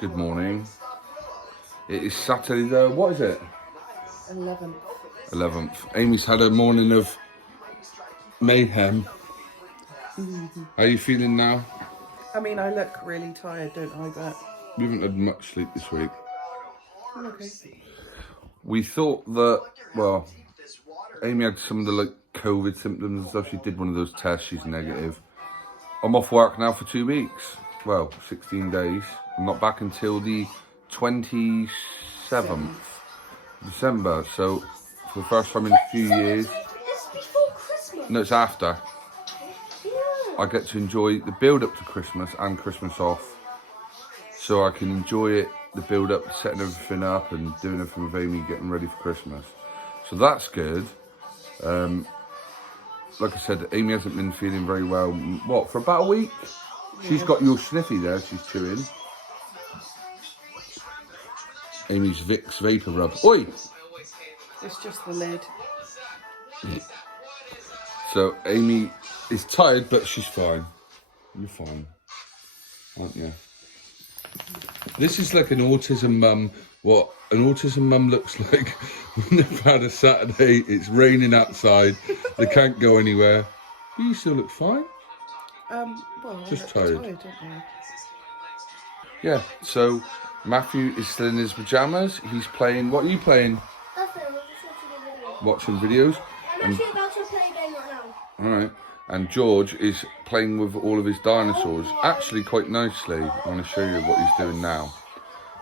Good morning. It is Saturday though. What is it? 11th. 11th. Amy's had a morning of mayhem. How are you feeling now? I mean, I look really tired, don't I? But We haven't had much sleep this week. I'm okay. We thought that, well, Amy had some of the COVID symptoms and stuff. She did one of those tests. She's negative. I'm off work now for 2 weeks. Well, 16 days. I'm not back until the 27th December. So, for the first time in a few years. It's before Christmas. No, it's after. I get to enjoy the build up to Christmas and Christmas off. So I can enjoy it, the build up, setting everything up and doing everything with Amy, getting ready for Christmas. So that's good. Like I said, Amy hasn't been feeling very well, for about a week? She's got your sniffy there, she's chewing. Amy's Vicks Vapor Rub. Oi! It's just the lid. So Amy is tired, but she's fine. You're fine, aren't you? This is like an autism mum. What an autism mum looks like when they've had a Saturday. It's raining outside. They can't go anywhere. But you still look fine. Well, Just I look tired. don't I? Yeah. So Matthew is still in his pajamas. He's playing. What are you playing? Nothing, I'm just Watching watching a video. videos. I'm actually about to play a game right now. All right. And George is playing with all of his dinosaurs, actually quite nicely. I'm going to show you what he's doing now.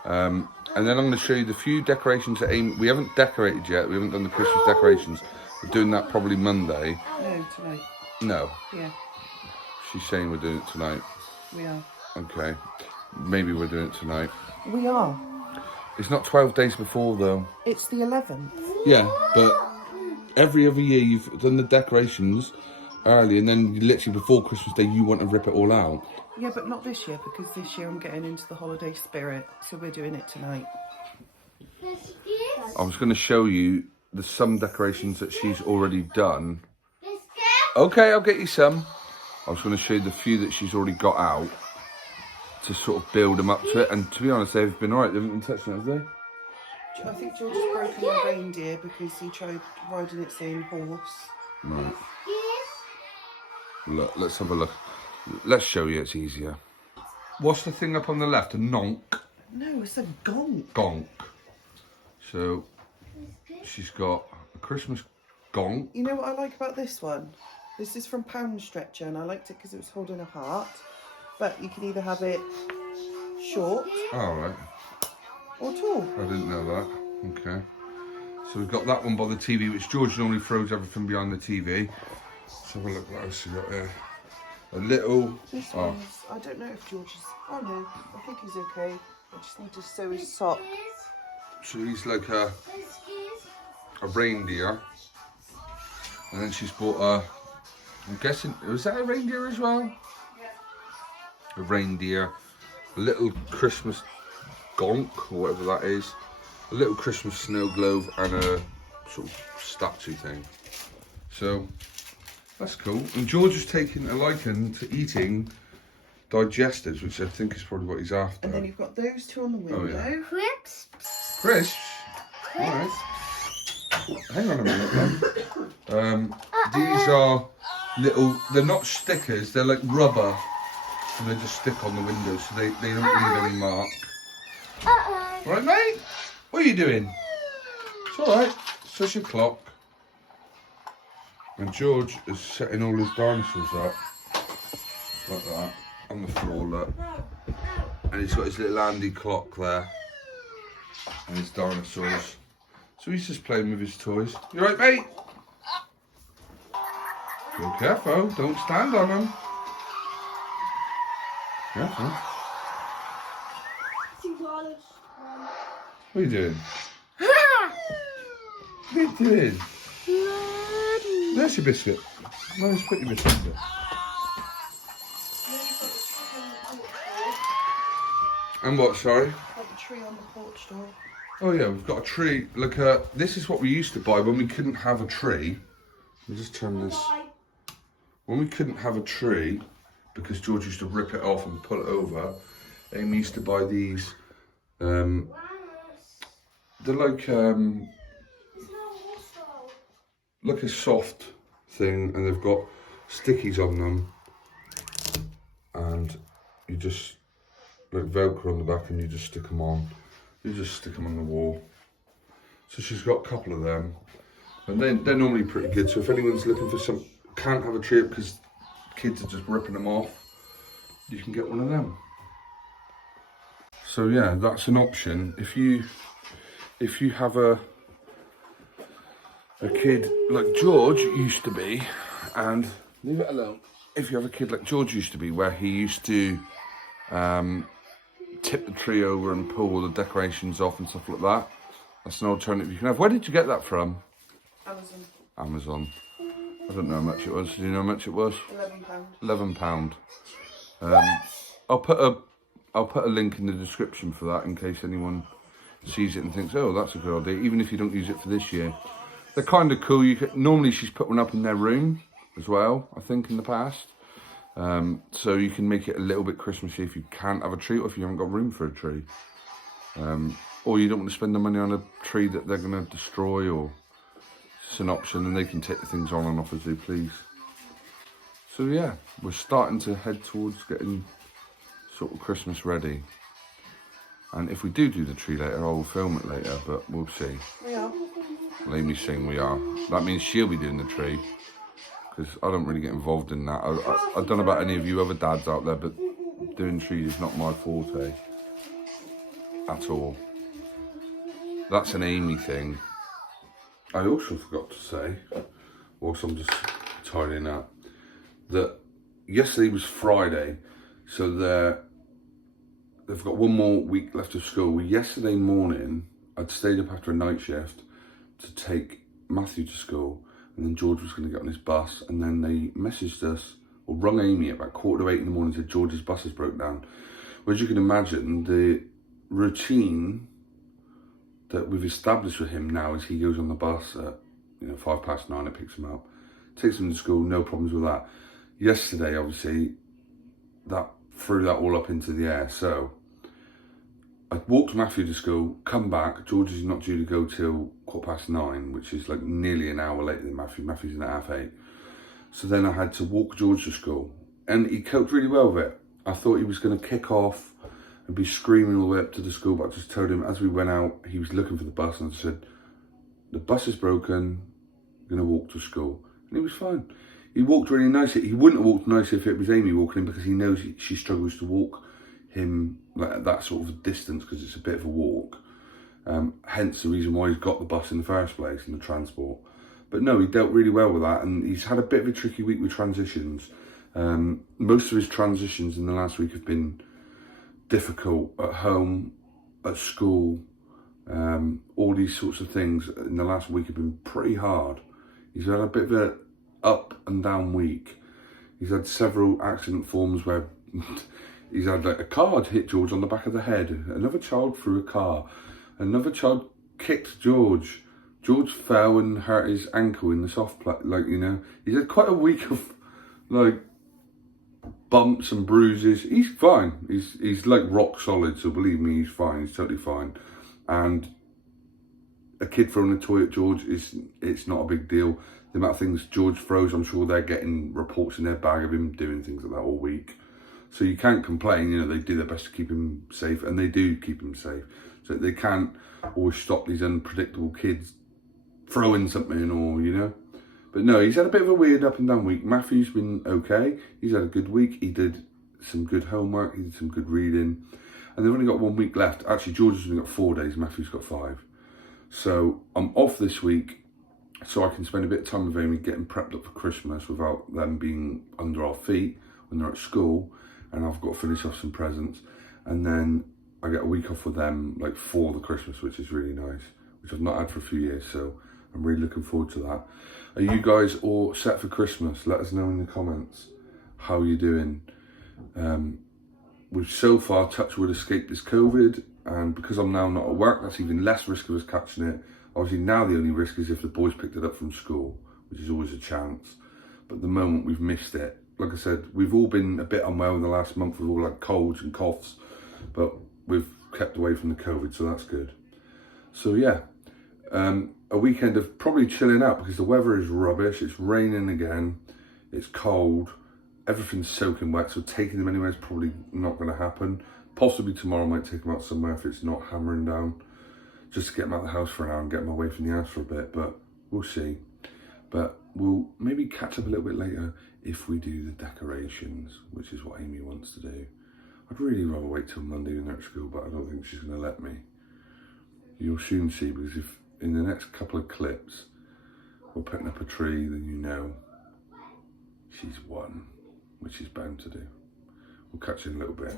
And then I'm going to show you the few decorations that Amy... We haven't decorated yet. We haven't done the Christmas decorations. We're doing that probably Monday. No, tonight. No. Yeah, She's saying we're doing it tonight. we are. Okay. Maybe we're doing it tonight. We are. It's not 12 days before, though. It's the 11th. Yeah, but every other year you've done the decorations early, and then literally before Christmas Day you want to rip it all out. Yeah, but not this year, because this year I'm getting into the holiday spirit, so we're doing it tonight. I was going to show you some decorations that she's already done. Okay, I'll get you some. I was going to show you the few that she's already got out to sort of build them up to it, and to be honest, they've been alright. They haven't been touching it, have they? I think George has broken the reindeer because he tried riding its own horse. Right. Look, let's have a look. Let's show you, it's easier. What's the thing up on the left? A nonk? No, it's a gonk. Gonk. So, she's got a Christmas gonk. You know what I like about this one? This is from Pound Stretcher, and I liked it because it was holding a heart. But you can either have it short All right. or tall. I didn't know that. Okay. So we've got that one by the TV, which George normally throws everything behind the TV. Let's have a look what else we got here. A little... This one's, I don't know if George is, oh no, I think he's okay. I just need to sew his sock. So he's like a reindeer. And then she's bought a... I'm guessing... Was that a reindeer as well? Yeah. A reindeer. A little Christmas gonk, or whatever that is. A little Christmas snow globe and a sort of statue thing. So... That's cool. And George is taking a liking to eating digestives, which I think is probably what he's after. And then you've got those two on the window. Oh, yeah. Crisps. Crisps? Alright. Hang on a minute then. These are little, they're not stickers, they're like rubber. And they just stick on the window so they don't leave any mark. Right, mate? What are you doing? It's alright. It's just your clock. And George is setting all his dinosaurs up, like that, on the floor, look. And he's got his little Andy clock there, and his dinosaurs. So he's just playing with his toys. You right, mate? Be careful, don't stand on them. Careful. What are you doing? What are you doing? There's your biscuit. Where's put your biscuit there? And what, sorry? Got the tree on the porch door. Oh yeah, we've got a tree. Look, this is what we used to buy when we couldn't have a tree. Let me just turn this. When we couldn't have a tree, because George used to rip it off and pull it over, Amy used to buy these They're like a soft thing, and they've got stickies on them, and you just like Velcro on the back, and you just stick them on. You just stick them on the wall. So she's got a couple of them, and they're normally pretty good. So if anyone's looking for some, can't have a tree up because kids are just ripping them off, you can get one of them. So yeah, that's an option. If you have a kid like George used to be, and leave it alone. If you have a kid like George used to be, where he used to tip the tree over and pull all the decorations off and stuff like that, that's an alternative you can have. Where did you get that from? Amazon. Amazon. I don't know how much it was. Do you know how much it was? £11. £11. I'll put a link in the description for that in case anyone sees it and thinks, oh, that's a good idea. Even if you don't use it for this year, they're kind of cool. Normally she's put one up in their room as well, I think, in the past. So you can make it a little bit Christmassy if you can't have a tree, or if you haven't got room for a tree, or you don't want to spend the money on a tree that they're going to destroy, or it's an option, and they can take the things on and off as they please. So yeah, we're starting to head towards getting sort of Christmas ready, and if we do the tree later, I will film it later, but we'll see. We are. Amy's saying we are. That means she'll be doing the tree, because I don't really get involved in that. I don't know about any of you other dads out there, but doing trees is not my forte at all. That's an Amy thing. I also forgot to say, whilst I'm just tidying up, that yesterday was Friday, so they've got one more week left of school. Yesterday morning, I'd stayed up after a night shift to take Matthew to school, and then George was going to get on his bus, and then they messaged us, or rung Amy at about 7:45 in the morning, and said George's bus has broke down. Well, as you can imagine, the routine that we've established with him now is he goes on the bus at 9:05, it picks him up, takes him to school, no problems with that. Yesterday, obviously, that threw that all up into the air. So I walked Matthew to school, come back. George is not due to go till 9:15, which is like nearly an hour later than Matthew. Matthew's in at 8:30. So then I had to walk George to school, and he coped really well with it. I thought he was going to kick off and be screaming all the way up to the school, but I just told him as we went out, he was looking for the bus, and I said, the bus is broken, I'm going to walk to school. And he was fine. He walked really nicely. He wouldn't have walked nicely if it was Amy walking him, because he knows she struggles to walk him like that sort of distance, because it's a bit of a walk. Hence the reason why he's got the bus in the first place and the transport. But no, he dealt really well with that, and he's had a bit of a tricky week with transitions. Most of his transitions in the last week have been difficult at home, at school. All these sorts of things in the last week have been pretty hard. He's had a bit of a up and down week. He's had several accident forms where he's had like a car hit George on the back of the head. Another child threw a car. Another child kicked George. George fell and hurt his ankle in the soft plate. He's had quite a week of bumps and bruises. He's fine. He's like rock solid. So believe me, he's fine. He's totally fine. And a kid throwing a toy at George it's not a big deal. The amount of things George throws, I'm sure they're getting reports in their bag of him doing things like that all week. So you can't complain. They do their best to keep him safe, and they do keep him safe. So they can't always stop these unpredictable kids throwing something, or But no, he's had a bit of a weird up and down week. Matthew's been okay. He's had a good week. He did some good homework. He did some good reading. And they've only got 1 week left. Actually, George has only got 4 days. Matthew's got 5. So I'm off this week, so I can spend a bit of time with Amy getting prepped up for Christmas without them being under our feet when they're at school. And I've got to finish off some presents. And then I get a week off with them for the Christmas, which is really nice, which I've not had for a few years. So I'm really looking forward to that. Are you guys all set for Christmas? Let us know in the comments how you're doing. We've so far, touch wood, escaped this COVID, and because I'm now not at work, that's even less risk of us catching it. Obviously now the only risk is if the boys picked it up from school, which is always a chance. But at the moment we've missed it. Like I said, we've all been a bit unwell in the last month with all colds and coughs, but with kept away from the COVID, so that's good. So yeah, a weekend of probably chilling out because the weather is rubbish. It's raining again. It's cold. Everything's soaking wet, so taking them anywhere is probably not going to happen. Possibly tomorrow I might take them out somewhere if it's not hammering down, just to get them out of the house for an hour and get them away from the house for a bit, but we'll see. But we'll maybe catch up a little bit later if we do the decorations, which is what Amy wants to do. I'd really rather wait till Monday when they're at school, but I don't think she's going to let me. You'll soon see, because if in the next couple of clips we're putting up a tree, then you know she's won, which she's bound to do. We'll catch you in a little bit.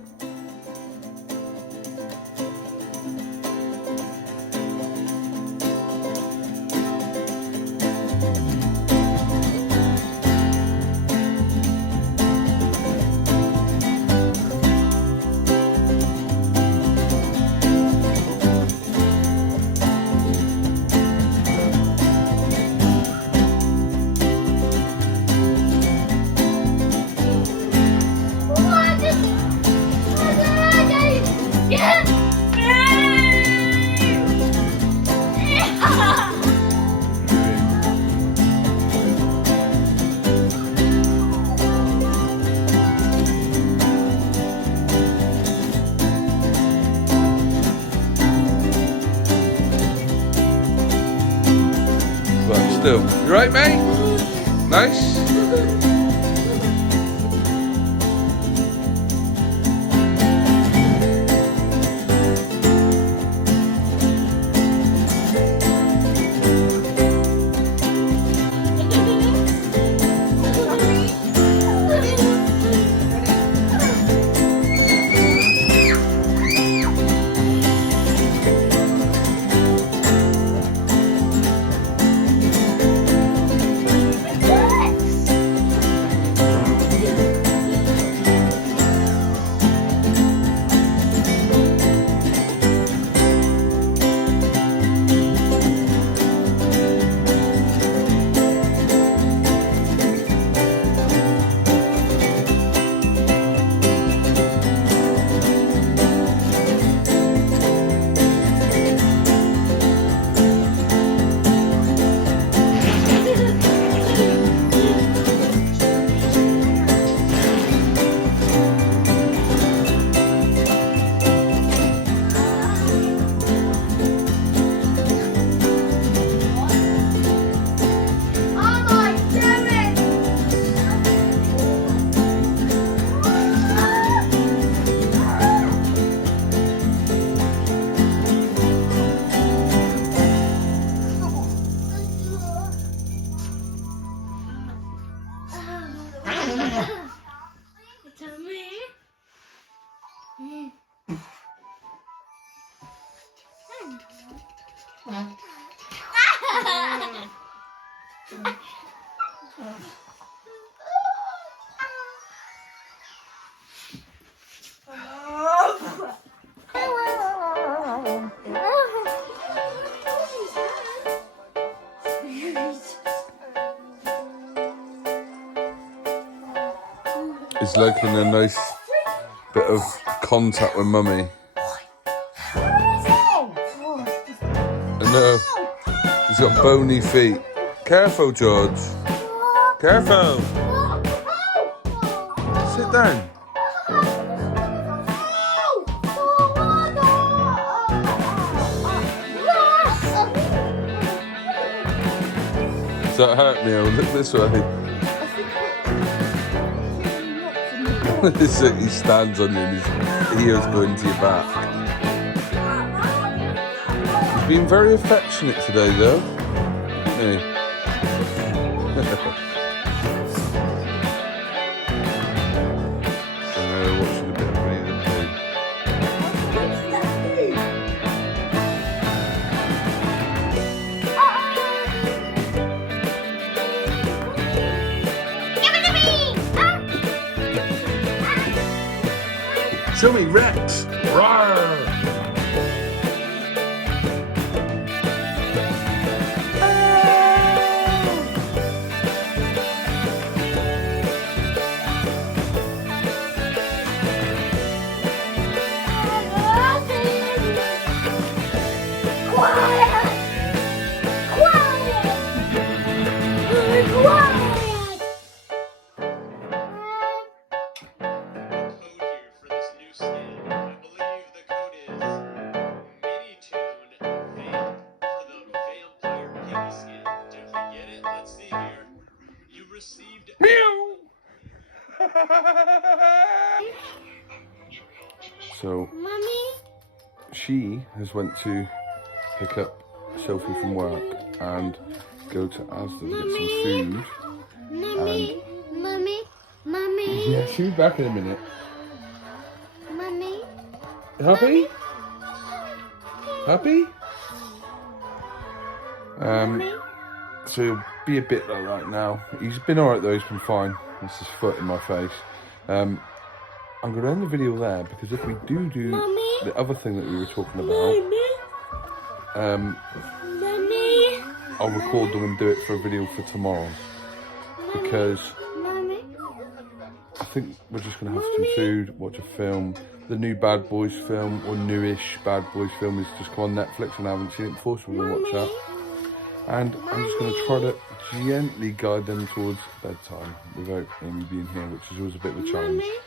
Still, you right, mate? Nice. He's liking a nice bit of contact with mummy. I know. He's got bony feet. Careful, George. Careful. Sit down. Does that hurt me? Look this way. He stands on you and his ears go into your back. He's been very affectionate today, though. Hey. Watching a bit of Winnie the Pooh. Show me Rex! Roar! So Mummy. she has went to pick up Sophie from work and go to Asda to get some food. Mummy. Mummy. Mummy. Yeah, she'll be back in a minute. Mummy. Happy? Happy? So he'll be a bit like that now. He's been alright though, he's been fine. That's his foot in my face. I'm going to end the video there because if we do Mummy. the other thing that we were talking about, Mummy. I'll record them and do it for a video for tomorrow. Because Mummy. I think we're just going to have some food, watch a film. The new Bad Boys film, or newish Bad Boys film, has just come on Netflix and I haven't seen it before, so we're going to watch that. And I'm just going to try to gently guide them towards bedtime without Amy being here, which is always a bit of a challenge. Mummy.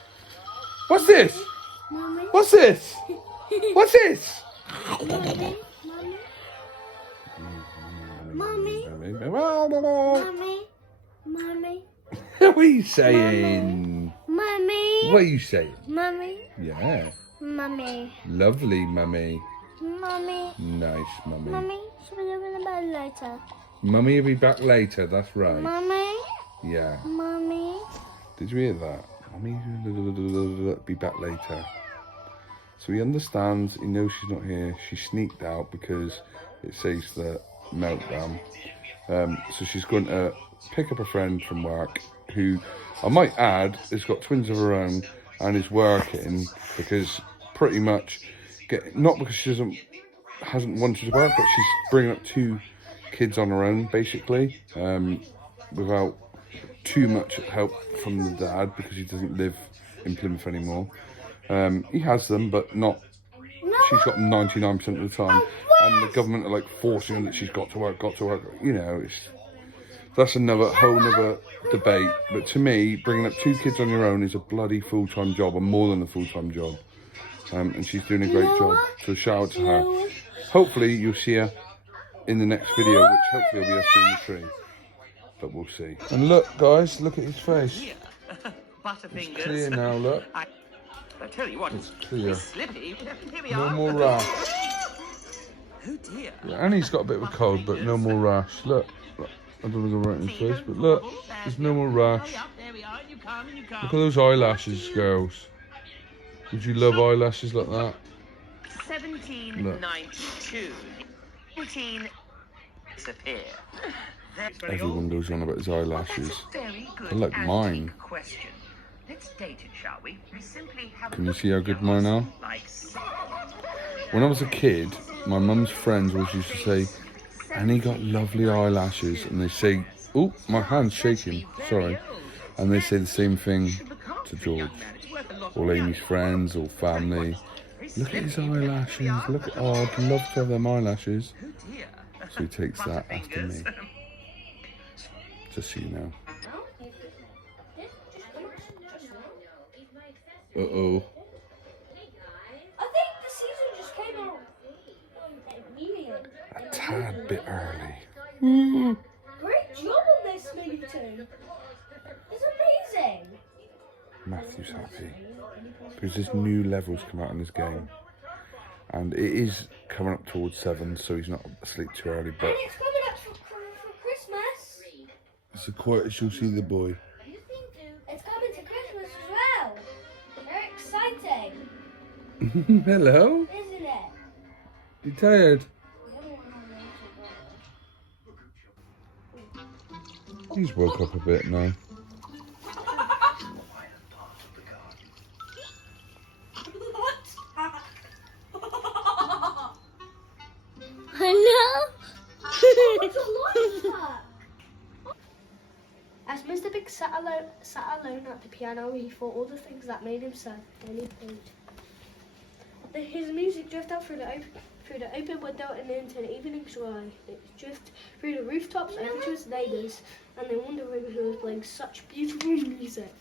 What's this? Mummy. What's this? What's this? Mummy. Mummy. Mummy. Mummy. Mummy. What are you saying? Mummy. What are you saying? Mummy. Yeah. Mummy. Lovely, mummy. Mummy. Nice, mummy. Mummy. Should we go in the bed later? Mummy will be back later, that's right. Mummy. Yeah. Mummy. Did you hear that? Mummy will be back later. So he understands, he knows she's not here. She sneaked out because it says the meltdown. So she's going to pick up a friend from work who, I might add, has got twins of her own and is working because pretty much, not because she hasn't wanted to work, but she's bringing up 2 kids on her own basically, without too much help from the dad because he doesn't live in Plymouth anymore. He has them, but not. She's got them 99% of the time, and the government are like forcing her that she's got to work. You know, that's whole nother debate. But to me, bringing up 2 kids on your own is a bloody full-time job, and more than a full-time job. And she's doing a great job. So shout out to her. Hopefully you'll see her in the next video, which hopefully will be us doing the tree. But we'll see. And look, guys, look at his face. It's clear now, look. I tell you what, It's clear. slippy. Here we No are. more rash. Oh dear. Yeah, and he's got a bit of a cold, but no more rash. Look, I don't want to go right in his face, but look, there's no more rash. There we are. You come and you come. Look at those eyelashes, girls. Would you love eyelashes like that? 1792. 17 disappear. Everyone goes on about his eyelashes. Very good. They're like mine. Question. Let's date it, shall we? We simply have Can you see how good mine are? like When I was a kid, my mum's friends always used to say, Annie got lovely eyelashes. And they say, oh, my hand's shaking, sorry. And they say the same thing to George. All Amy's friends, all family. Look at his eyelashes. Look at, oh, I'd love to have them eyelashes. So he takes that after me. Just so you know. Uh-oh. I think the season just came out. A tad bit early. Great job on this meeting. It's amazing. Matthew's happy. Because there's new levels come out in this game. And it is coming up towards 7, so he's not asleep too early, but And it's coming up for Christmas. it's the quietest you'll see the boy. It's coming to Christmas as well. Very exciting, Hello? isn't it? You tired? He's woke up a bit now. As Mr. Big sat alone at the piano, he thought all the things that made him sad. Then he played. His music drifted out through the open window and into an evening sky. It drifted through the rooftops and to his neighbours, and they wondered who was playing such beautiful music.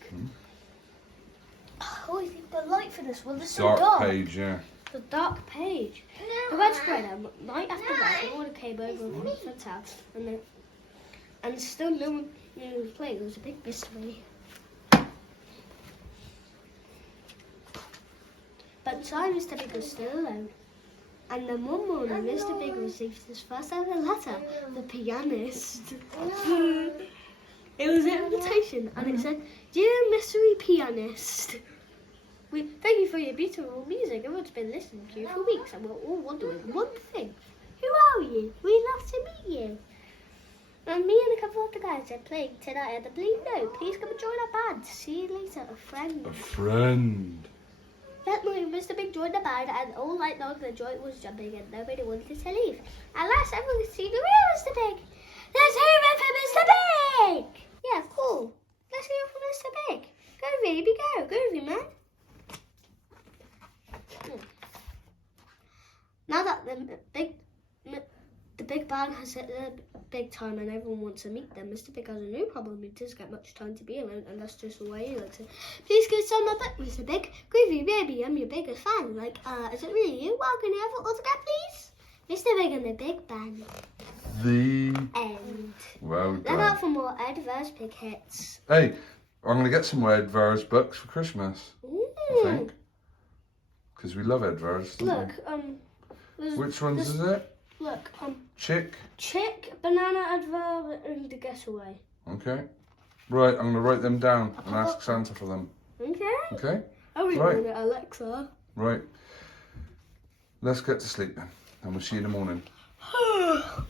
Oh, I think the light for this one is so dark. Page, yeah. The dark page. The red square night after night, no one came over from the house, and still no one knew who was playing. It was a big mystery. But sorry, Mr. Big was still alone. And then one morning, Mr. Big received his first ever letter, the pianist. It was an invitation, and it said, "Dear mystery pianist, we thank you for your beautiful music. Everyone's been listening to you for weeks, and we're all wondering one thing: who are you? We'd love to meet you." And me and a couple of the guys are playing tonight at the Blue Note. Please come and join our band. See you later, a friend. A friend. That morning, Mr. Big joined the band, and all night long the joint was jumping, and nobody wanted to leave. At last, everyone could see the real Mr. Big. Let's hear it for Mr. Big! Yeah, cool. Let's hear it for Mr. Big. Go, baby, go. Go, baby, man. Now that the big band has hit the big time and everyone wants to meet them, Mr. Big has a new problem. He doesn't get much time to be alone, and that's just the way he likes it. Please give some of it, Mr. Big. Groovy baby, I'm your biggest fan. Like, is it really you? Well, can you have an autograph, please? Mr. Big and the Big Band. The End. Well Look done. out for more Adverse Pig hits. Hey, I'm going to get some more Ed Ver's books for Christmas, I think. Because we love Ed Ver's, don't Look, we? Which ones is it? Look, Chick. Chick, Banana Adverb, and The Getaway. Okay. Right, I'm going to write them down and ask Santa for them. Okay. Okay? I'll read Right. it, Alexa. Right. Let's get to sleep then. And we'll see you in the morning.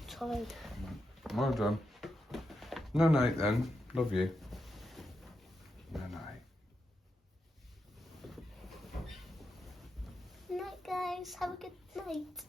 Tired. Well done. No night then. Love you. No night. Night, guys. Have a good night.